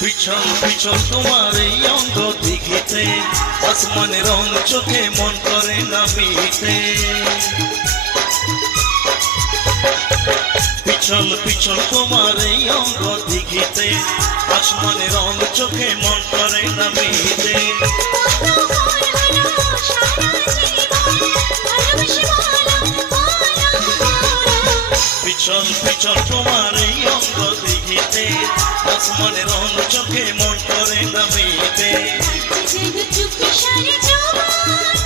পিছন পিছন তোমার এই অঙ্গ দেখিতে আসমানের রং চোখে মন করে না মিতে। পিছন পিছন তোমার এই অঙ্গ দেখিতে আসমানের রং চোখে মন করে না মিতে। পিছন পিছন তোমার এই অঙ্গ দেখিতে আসমানের রং চোখে মন করে না মিতে। চুপি সারে জবান